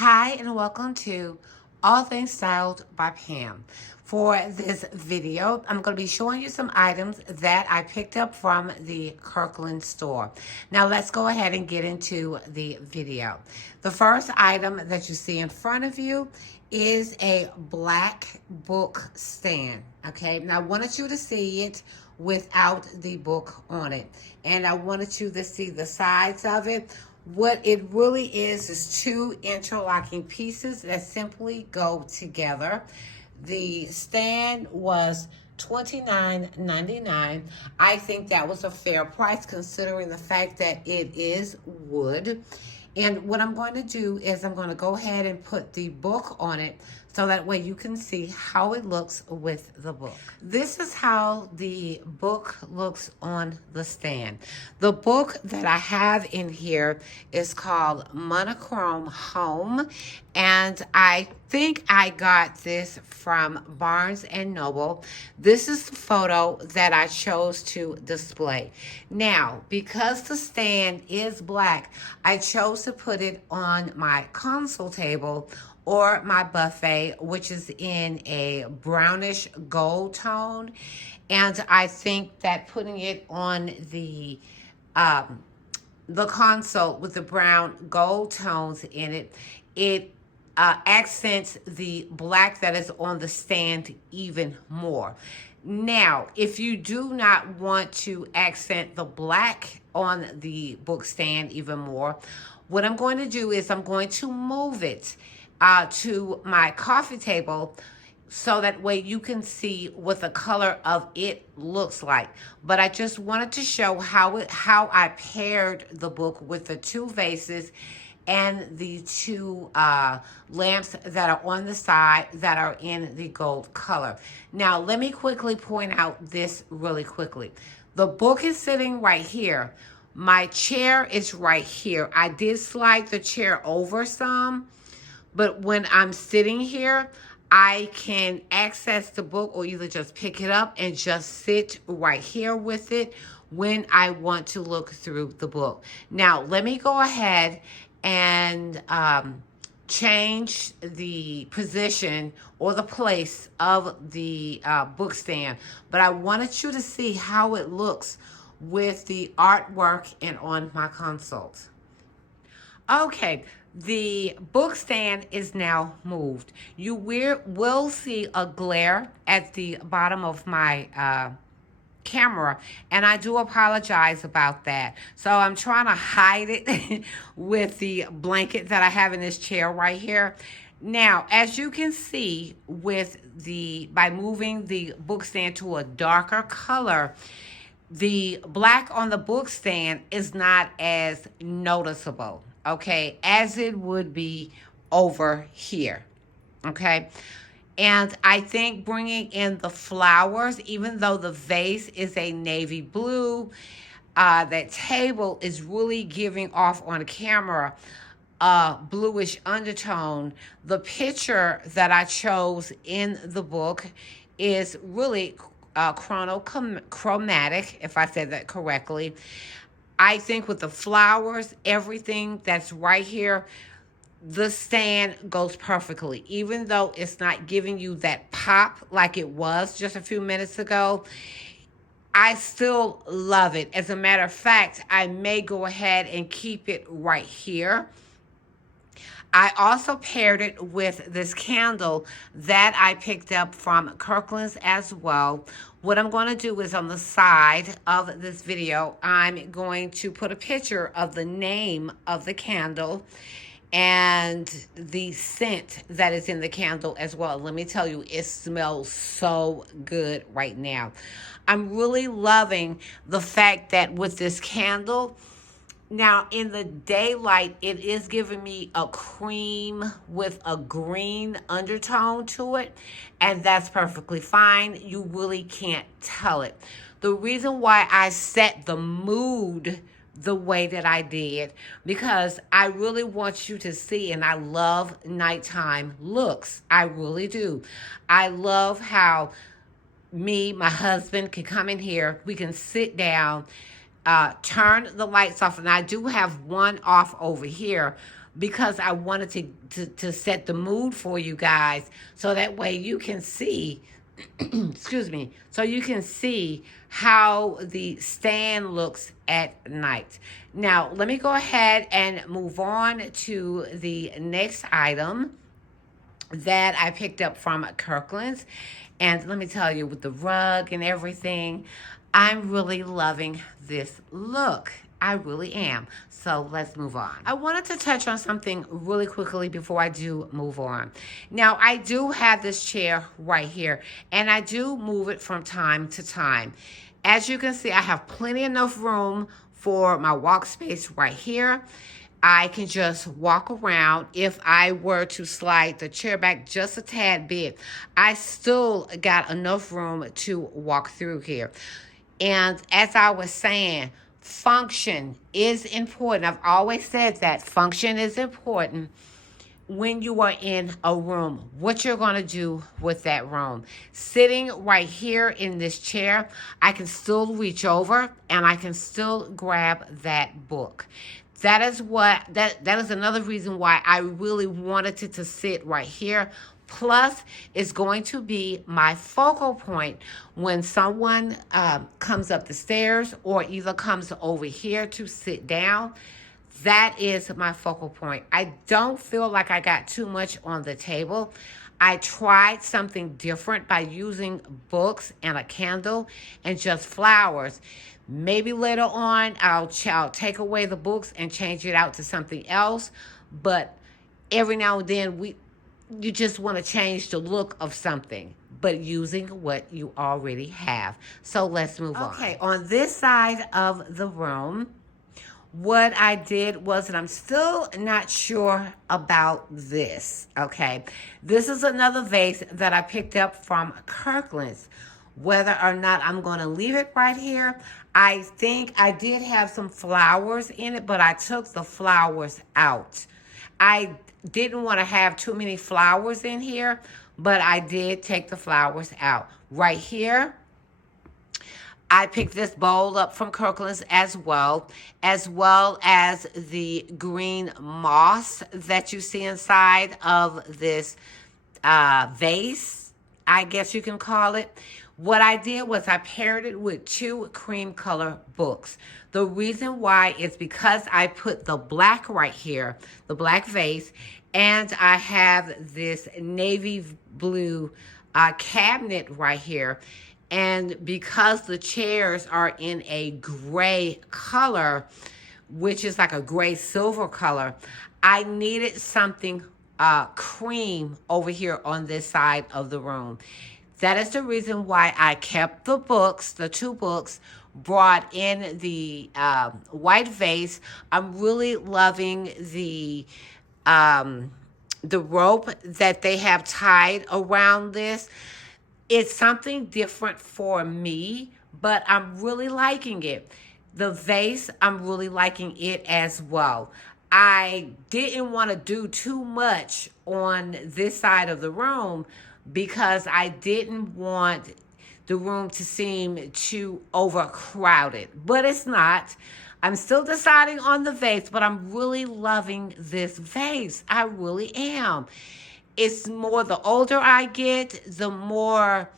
Hi, and welcome to All Things Styled by Pam. For this video, I'm going to be showing you some items that I picked up from the Kirkland store. Now, let's go ahead and get into the video. The first item that you see in front of you is a black book stand. Okay, now I wanted you to see it without the book on it, and I wanted you to see the sides of it. What it really is two interlocking pieces that simply go together. The stand was $29.99. I think that was a fair price considering the fact that it is wood. And what I'm going to do is I'm going to go ahead and put the book on it so that way you can see how it looks with the book. This is how the book looks on the stand. The book that I have in here is called Monochrome Home, and I think I got this from Barnes and Noble. This is the photo that I chose to display. Now, because the stand is black, I chose to put it on my console table or my buffet, which is in a brownish gold tone. And I think that putting it on the console with the brown gold tones in it, it accents the black that is on the stand even more. Now, if you do not want to accent the black on the book stand even more, what I'm going to do is I'm going to move it to my coffee table so that way you can see what the color of it looks like. But I just wanted to show how I paired the book with the two vases and the two lamps that are on the side that are in the gold color. Now, let me quickly point out this really quickly. The book is sitting right here. My chair is right here. I did slide the chair over some, but when I'm sitting here, I can access the book or either just pick it up and just sit right here with it when I want to look through the book. Now, let me go ahead and change the position or the place of the book stand. But I wanted you to see how it looks with the artwork and on my consoles. Okay, the book stand is now moved. You will see a glare at the bottom of my camera, and I do apologize about that. So I'm trying to hide it with the blanket that I have in this chair right here. Now, as you can see, by moving the book stand to a darker color, the black on the book stand is not as noticeable, okay, as it would be over here, okay? And I think bringing in the flowers, even though the vase is a navy blue, that table is really giving off on camera a bluish undertone. The picture that I chose in the book is really chromatic, if I said that correctly. I think with the flowers, everything that's right here, the stand goes perfectly. Even though it's not giving you that pop like it was just a few minutes ago, I still love it. As a matter of fact, I may go ahead and keep it right here. I also paired it with this candle that I picked up from Kirklands as well. What I'm going to do is on the side of this video, I'm going to put a picture of the name of the candle and the scent that is in the candle as well. Let me tell you, it smells so good right now. I'm really loving the fact that with this candle, now, in the daylight, it is giving me a cream with a green undertone to it, and that's perfectly fine. You really can't tell it. The reason why I set the mood the way that I did, because I really want you to see, and I love nighttime looks. I really do. I love how my husband can come in here, we can sit down, turn the lights off, and I do have one off over here, because I wanted to set the mood for you guys so that way you can see, excuse me, so you can see how the stand looks at night. Now, let me go ahead and move on to the next item that I picked up from Kirklands. And let me tell you, with the rug and everything, I'm really loving this look. I really am. So let's move on. I wanted to touch on something really quickly before I do move on. Now, I do have this chair right here, and I do move it from time to time. As you can see, I have plenty enough room for my walk space right here. I can just walk around. If I were to slide the chair back just a tad bit, I still got enough room to walk through here. And as I was saying, function is important. I've always said that function is important when you are in a room, what you're going to do with that room. Sitting right here in this chair, I can still reach over and I can still grab that book. That is another reason why I really wanted it to sit right here. Plus, it's going to be my focal point when someone comes up the stairs or either comes over here to sit down. That is my focal point. I don't feel like I got too much on the table. I tried something different by using books and a candle and just flowers. Maybe later on, I'll take away the books and change it out to something else. But every now and then, you just want to change the look of something, but using what you already have. So let's move on. Okay, on this side of the room, what I did was, and I'm still not sure about this, okay? This is another vase that I picked up from Kirklands. Whether or not I'm going to leave it right here, I think I did have some flowers in it, but I took the flowers out. I didn't want to have too many flowers in here, but I did take the flowers out. Right here, I picked this bowl up from Kirkland's as well as the green moss that you see inside of this vase, I guess you can call it. What I did was I paired it with 2 cream color books. The reason why is because I put the black right here, the black vase, and I have this navy blue cabinet right here. And because the chairs are in a gray color, which is like a gray silver color, I needed something cream over here on this side of the room. That is the reason why I kept the books, the 2 books, brought in the white vase. I'm really loving the rope that they have tied around this. It's something different for me, but I'm really liking it. The vase, I'm really liking it as well. I didn't want to do too much on this side of the room because I didn't want the room to seem too overcrowded. But it's not. I'm still deciding on the vase, but I'm really loving this vase. I really am. It's more, the older I get, the more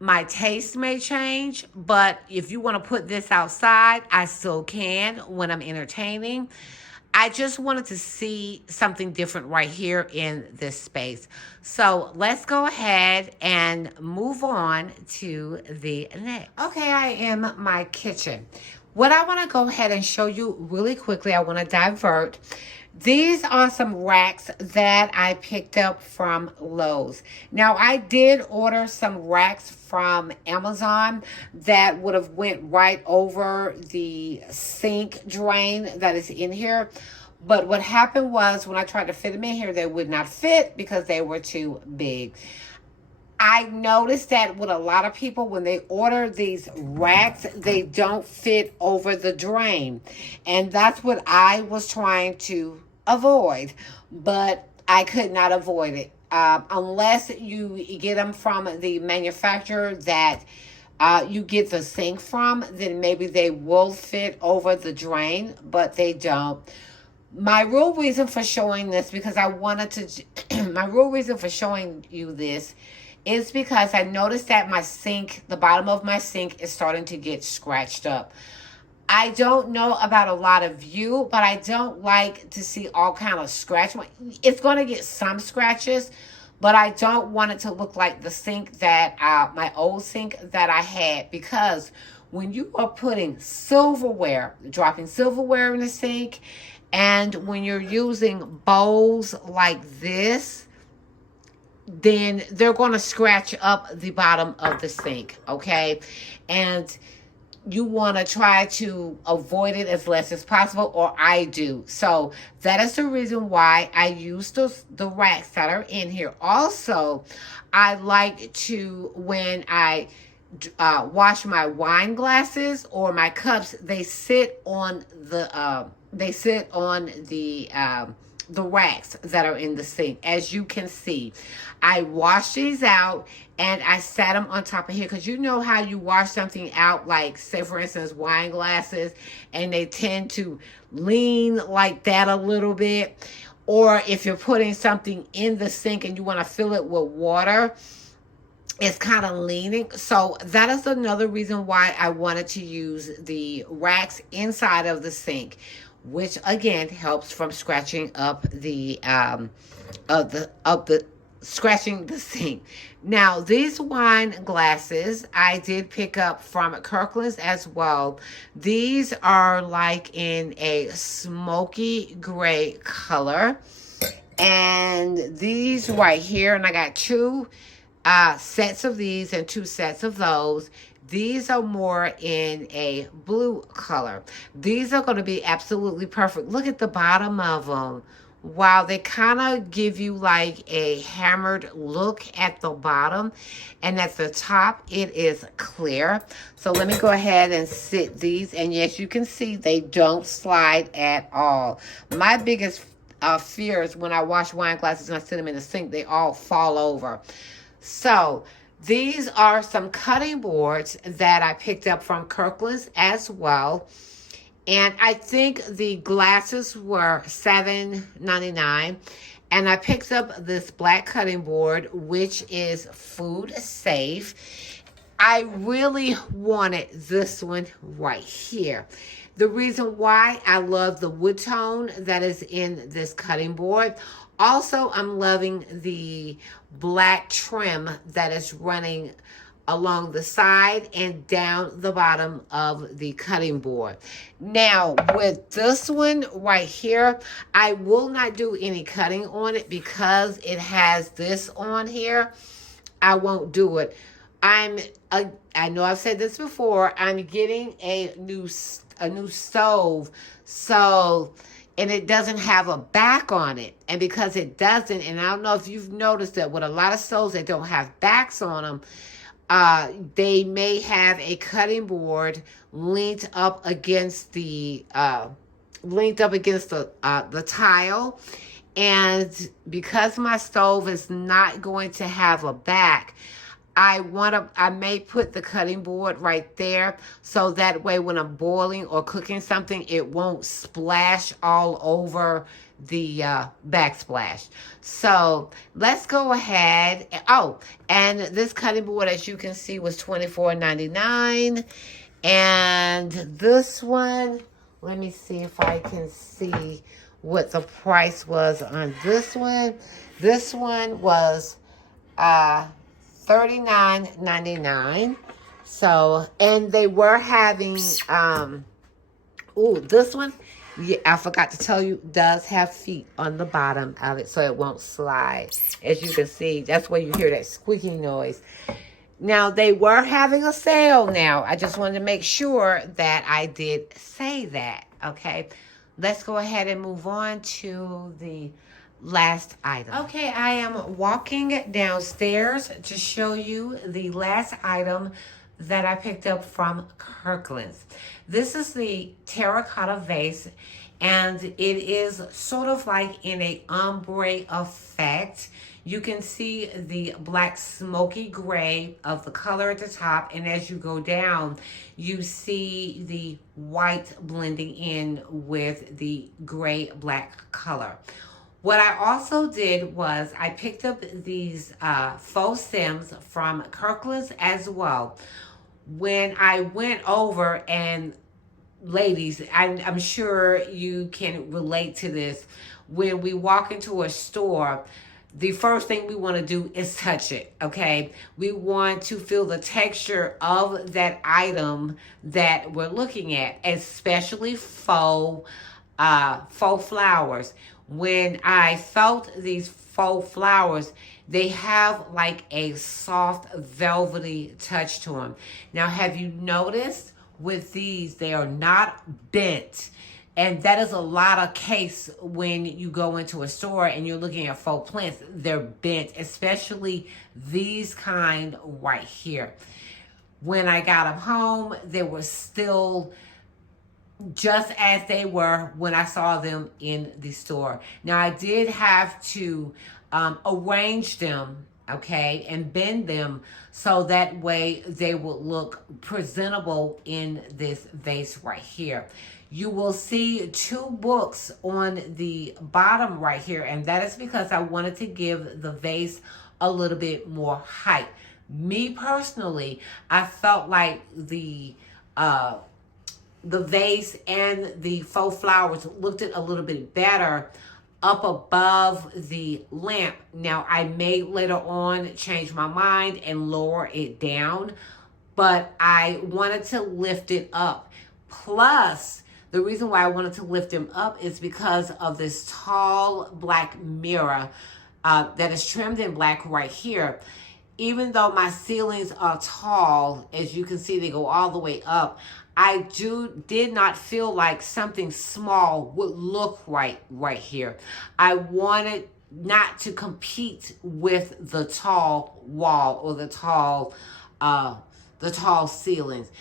my taste may change. But if you want to put this outside, I still can when I'm entertaining. I just wanted to see something different right here in this space. So let's go ahead and move on to the next. Okay, I am my kitchen. What I want to go ahead and show you really quickly, I want to divert. These are some racks that I picked up from Lowe's. Now, I did order some racks from Amazon that would have went right over the sink drain that is in here. But what happened was when I tried to fit them in here, they would not fit because they were too big. I noticed that with a lot of people, when they order these racks, they don't fit over the drain. And that's what I was trying to avoid, but I could not avoid it. Unless you get them from the manufacturer that you get the sink from, then maybe they will fit over the drain, but they don't. My real reason for showing this, because I wanted to, my real reason for showing you this is because I noticed that my sink, the bottom of my sink is starting to get scratched up. I don't know about a lot of you, but I don't like to see all kind of scratch. It's going to get some scratches, but I don't want it to look like the sink that, my old sink that I had, because when you are putting silverware, dropping silverware in the sink, and when you're using bowls like this, then they're going to scratch up the bottom of the sink, okay? And you want to try to avoid it as less as possible, or I do. So that is the reason why I use the racks that are in here. Also, I like to, when I wash my wine glasses or my cups, they sit on the racks that are in the sink. As you can see, I wash these out and I set them on top of here, because you know how you wash something out, like say for instance wine glasses, and they tend to lean like that a little bit. Or if you're putting something in the sink and you want to fill it with water, it's kind of leaning. So that is another reason why I wanted to use the racks inside of the sink, which again helps from scratching up the scratching the sink. Now, these wine glasses I did pick up from Kirklands as well. These are like in a smoky gray color, and these right here, and I got two sets of these and two sets of those. These are more in a blue color. These are going to be absolutely perfect. Look at the bottom of them. Wow, they kind of give you like a hammered look at the bottom. And at the top, it is clear. So let me go ahead and sit these. And yes, you can see they don't slide at all. My biggest fear is when I wash wine glasses and I sit them in the sink, they all fall over. So these are some cutting boards that I picked up from Kirklands as well. And I think the glasses were $7.99. And I picked up this black cutting board, which is food safe. I really wanted this one right here. The reason why, I love the wood tone that is in this cutting board. Also, I'm loving the black trim that is running along the side and down the bottom of the cutting board. Now, with this one right here, I will not do any cutting on it because it has this on here. I won't do it. I know I've said this before, I'm getting a new stove, so, and it doesn't have a back on it. And because it doesn't, and I don't know if you've noticed that with a lot of stoves that don't have backs on them, they may have a cutting board linked up against the tile. And because my stove is not going to have a back, I may put the cutting board right there, so that way when I'm boiling or cooking something, it won't splash all over the backsplash. So let's go ahead. Oh, and this cutting board, as you can see, was $24.99. And this one, let me see if I can see what the price was on this one. This one was $39.99. So, and they were having this one, yeah, I forgot to tell you, does have feet on the bottom of it, so it won't slide. As you can see, that's where you hear that squeaky noise. Now, they were having a sale now. I just wanted to make sure that I did say that, okay? Let's go ahead and move on to the last item. Okay, I am walking downstairs to show you the last item that I picked up from Kirklands. This is the terracotta vase, and it is sort of like in a ombre effect. You can see the black smoky gray of the color at the top, and as you go down, you see the white blending in with the gray black color. What I also did was I picked up these faux stems from Kirklands as well. When I went over, and ladies, I'm sure you can relate to this. When we walk into a store, the first thing we want to do is touch it, okay? We want to feel the texture of that item that we're looking at, especially faux flowers. When I felt these faux flowers, they have like a soft velvety touch to them. Now, have you noticed with these, they are not bent? And that is a lot of case when you go into a store and you're looking at faux plants. They're bent, especially these kind right here. When I got them home, they were still just as they were when I saw them in the store. Now, I did have to arrange them, okay, and bend them so that way they would look presentable in this vase right here. You will see 2 books on the bottom right here, and that is because I wanted to give the vase a little bit more height. Me personally, I felt like the vase and the faux flowers looked a little bit better up above the lamp. Now, I may later on change my mind and lower it down, but I wanted to lift it up. Plus, the reason why I wanted to lift them up is because of this tall black mirror that is trimmed in black right here. Even though my ceilings are tall, as you can see, they go all the way up, I did not feel like something small would look right here. I wanted not to compete with the tall wall or the tall ceilings.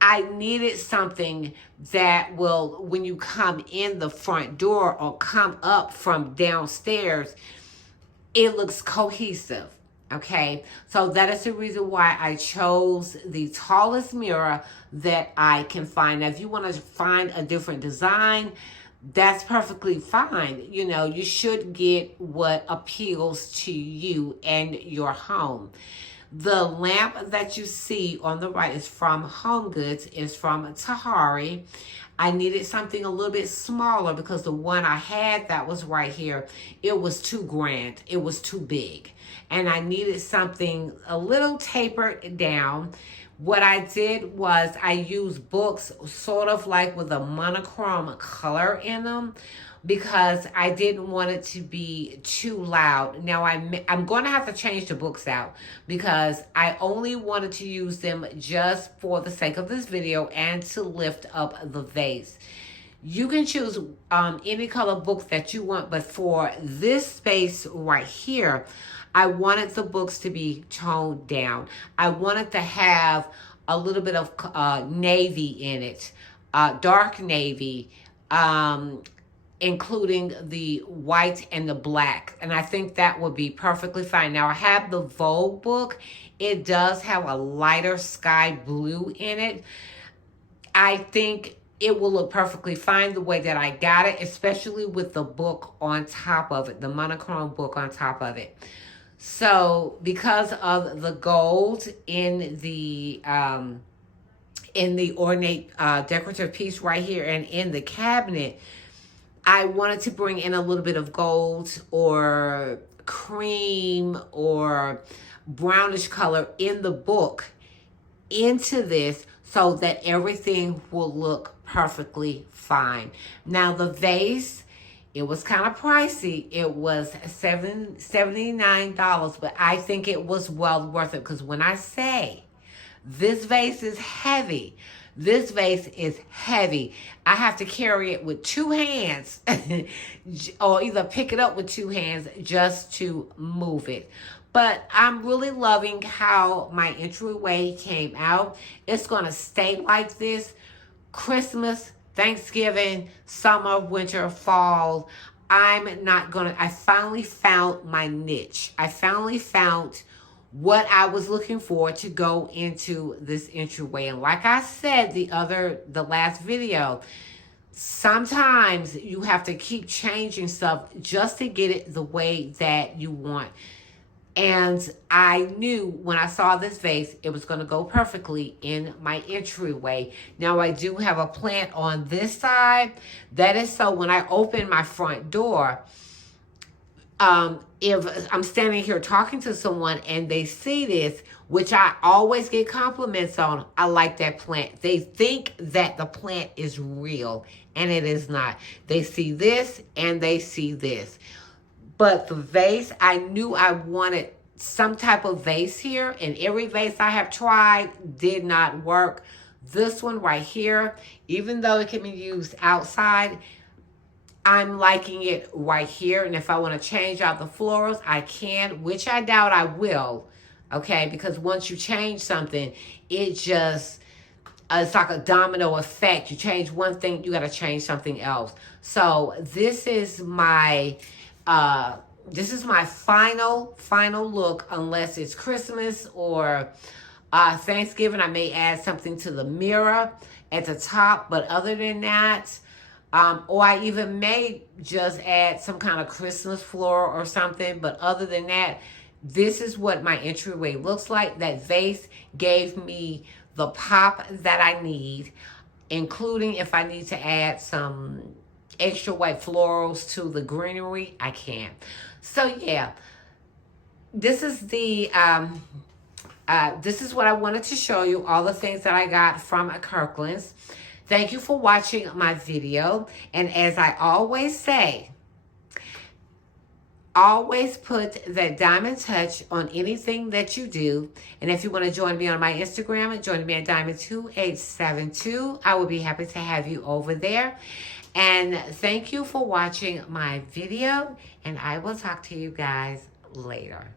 I needed something that will, when you come in the front door or come up from downstairs, it looks cohesive. Okay, so that is the reason why I chose the tallest mirror that I can find. Now, if you want to find a different design, that's perfectly fine. You know, you should get what appeals to you and your home. The lamp that you see on the right is from Home Goods, is from Tahari. I needed something a little bit smaller because the one I had that was right here, it was too grand. It was too big. And I needed something a little tapered down. What I did was I used books sort of like with a monochrome color in them because I didn't want it to be too loud. Now, I'm going to have to change the books out because I only wanted to use them just for the sake of this video and to lift up the vase. You can choose any color book that you want, but for this space right here, I wanted the books to be toned down. I wanted to have a little bit of navy in it, dark navy, including the white and the black. And I think that would be perfectly fine. Now, I have the Vogue book. It does have a lighter sky blue in it. I think it will look perfectly fine the way that I got it, especially with the book on top of it, the monochrome book on top of it. So because of the gold in the ornate decorative piece right here and in the cabinet, I wanted to bring in a little bit of gold or cream or brownish color in the book into this so that everything will look perfectly fine. Now, the vase, it was kind of pricey. It was $79, but I think it was well worth it because when I say this vase is heavy, this vase is heavy. I have to carry it with 2 hands or either pick it up with 2 hands just to move it. But I'm really loving how my entryway came out. It's going to stay like this Christmas Thanksgiving, summer, winter, fall. I finally found my niche. I finally found what I was looking for to go into this entryway. And like I said, the last video, sometimes you have to keep changing stuff just to get it the way that you want. And I knew when I saw this vase, it was going to go perfectly in my entryway. Now, I do have a plant on this side. That is so when I open my front door, if I'm standing here talking to someone and they see this, which I always get compliments on, I like that plant. They think that the plant is real, and it is not. They see this and they see this. But the vase, I knew I wanted some type of vase here, and every vase I have tried did not work. This one right here, even though it can be used outside, I'm liking it right here. And if I want to change out the florals, I can, which I doubt I will, okay? Because once you change something, it just, it's like a domino effect. You change one thing, you got to change something else. So this is my final look, unless it's Christmas or Thanksgiving. I may add something to the mirror at the top, but other than that, or I even may just add some kind of Christmas floral or something. But other than that, this is what my entryway looks like. That vase gave me the pop that I need, including if I need to add some extra white florals to the greenery, I can. So yeah, this is the this is what I wanted to show you, all the things that I got from Kirkland's. Thank you for watching my video. And as I always say, always put that diamond touch on anything that you do. And if you want to join me on my Instagram, join me at Diamond2872. I will be happy to have you over there. And thank you for watching my video. And I will talk to you guys later.